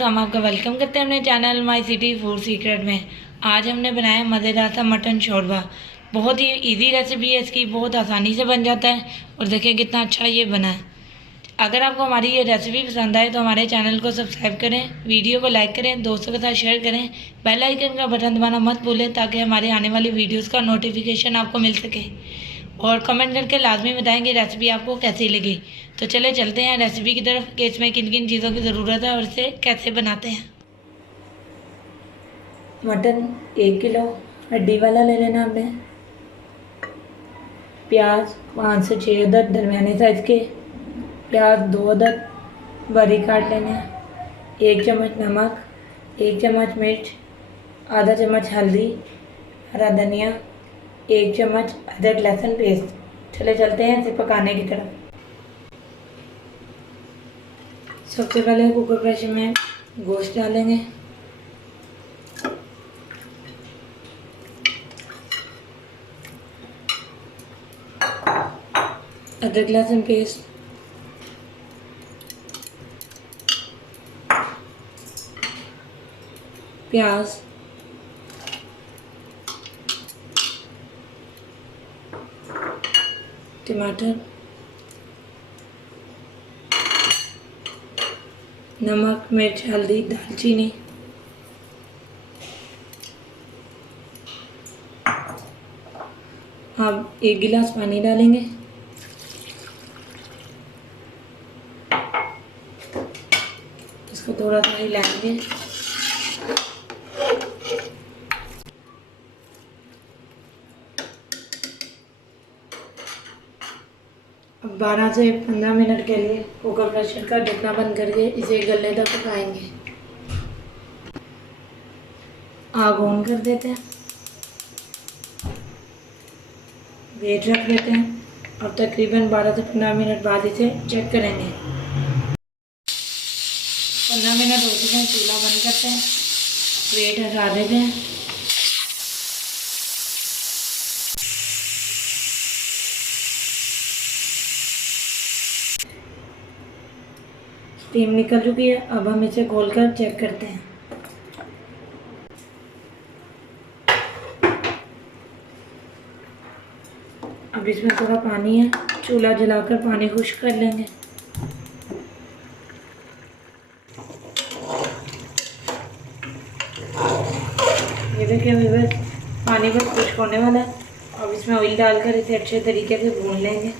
Viewers, हम आपका welcome करते हैं अपने channel my city food secret में। आज हमने बनाया मज़ेदार सा मटन शोरबा। बहुत ही इजी रेसिपी है इसकी, बहुत आसानी से बन जाता है और देखिए कितना अच्छा ये बना है। अगर आपको हमारी ये रेसिपी पसंद आए तो हमारे चैनल को सब्सक्राइब करें, वीडियो को लाइक करें, दोस्तों के साथ शेयर करें, बेल आइकन का बटन दबाना मत भूलें ताकि हमारे आने वाली वीडियोज़ का नोटिफिकेशन आपको मिल सके। और कमेंट करके लाजमी बताएं कि रेसिपी आपको कैसी लगी। तो चले चलते हैं रेसिपी की तरफ कि इसमें किन किन चीज़ों की ज़रूरत है और इसे कैसे बनाते हैं। मटन 1 किलो हड्डी वाला ले लेना हमने। प्याज 5 से 6 अदद दरमियाने साइज़ के। प्याज 2 अदद बारीक काट लेने हैं। 1 चम्मच नमक, 1 चम्मच मिर्च, आधा चम्मच हल्दी, हरा धनिया, 1 चम्मच अदरक लहसुन पेस्ट। चले चलते हैं इसे पकाने की तरफ। सबसे पहले कुकर प्रेशर में गोश्त डालेंगे। अदरक लहसुन पेस्ट, प्याज, टमाटर, नमक, मिर्च, हल्दी, दालचीनी, अब 1 गिलास पानी डालेंगे। इसको थोड़ा सा हिलाएंगे। अब 12 से 15 मिनट के लिए कुकर प्रेशर का ढक्कन बंद करके इसे गलने तक पकाएंगे। आग ऑन कर देते हैं, वेट रख देते हैं और तकरीबन 12 से 15 मिनट बाद इसे चेक करेंगे। 15 मिनट हो चुके हैं, चूल्हा बंद करते हैं, वेट हटा देते हैं। स्टीम निकल चुकी है, अब हम इसे खोलकर चेक करते हैं। अब इसमें थोड़ा पानी है, चूल्हा जलाकर पानी खुश्क कर लेंगे। ये देखिए बस पानी बस खुश्क होने वाला है। अब इसमें ऑयल डालकर इसे अच्छे तरीके से भून लेंगे।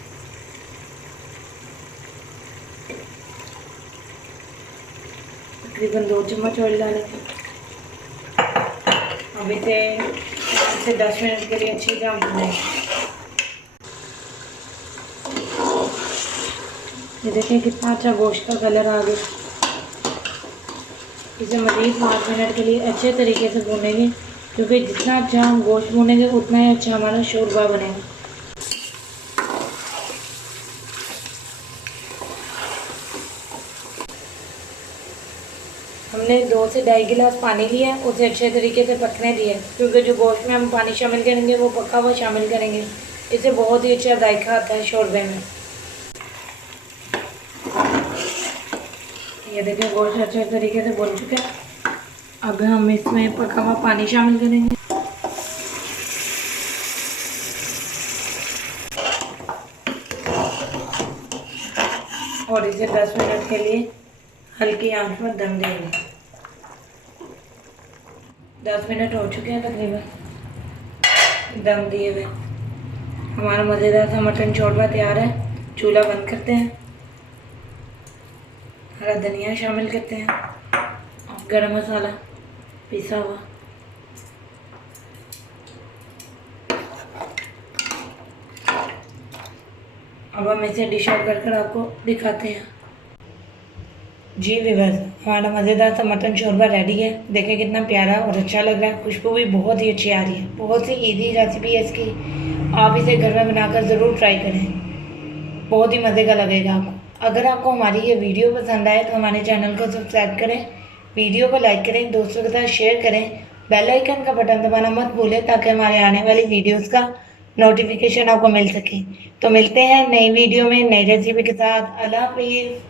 तकरीबन 2 चम्मच ऑयल डालेंगे। अब इसे 10 मिनट के लिए अच्छी तरह भूनेंगे। ये देखिए कितना अच्छा गोश्त का कलर आ गया। इसे मज़ीद 5 मिनट के लिए अच्छे तरीके से भूनेंगे, क्योंकि जितना अच्छा हम गोश्त भूनेंगे उतना ही अच्छा हमारा शोरबा बनेगा। हमने 2 से 2.5 गिलास पानी लिया, उसे अच्छे तरीके से पकने दिया, क्योंकि जो गोश्त में हम पानी शामिल करेंगे वो पका हुआ शामिल करेंगे। इससे बहुत ही अच्छा जायका आता है शोरबे में। ये देखिए गोश्त अच्छे तरीके से भुन चुका है। अब हम इसमें पका हुआ पानी शामिल करेंगे। और इसे 10 मिनट के लिए हल्की आंच पर दम देंगे। 10 मिनट हो चुके हैं तकरीबन दम दिए हुए। हमारा मज़ेदार सा मटन शोरबा तैयार है। चूल्हा बंद करते हैं, हरा धनिया शामिल करते हैं और गरम मसाला पिसा हुआ। अब हम इसे डिश आउट कर आपको दिखाते हैं। जी व्यूअर्स, हमारा मज़ेदार सा मटन शोरबा रेडी है। देखें कितना प्यारा और अच्छा लग रहा है, खुशबू भी बहुत ही अच्छी आ रही है। बहुत सी इजी रेसिपी है इसकी, आप इसे घर में बनाकर ज़रूर ट्राई करें, बहुत ही मज़े का लगेगा आपको। अगर आपको हमारी ये वीडियो पसंद आए तो हमारे चैनल को सब्सक्राइब करें, वीडियो को लाइक करें, दोस्तों के साथ शेयर करें, बेल आइकन का बटन दबाना मत भूलें ताकि हमारे आने वाली वीडियोस का नोटिफिकेशन आपको मिल सके। तो मिलते हैं नई वीडियो में नई रेसिपी के साथ। अल्लाह हाफिज़।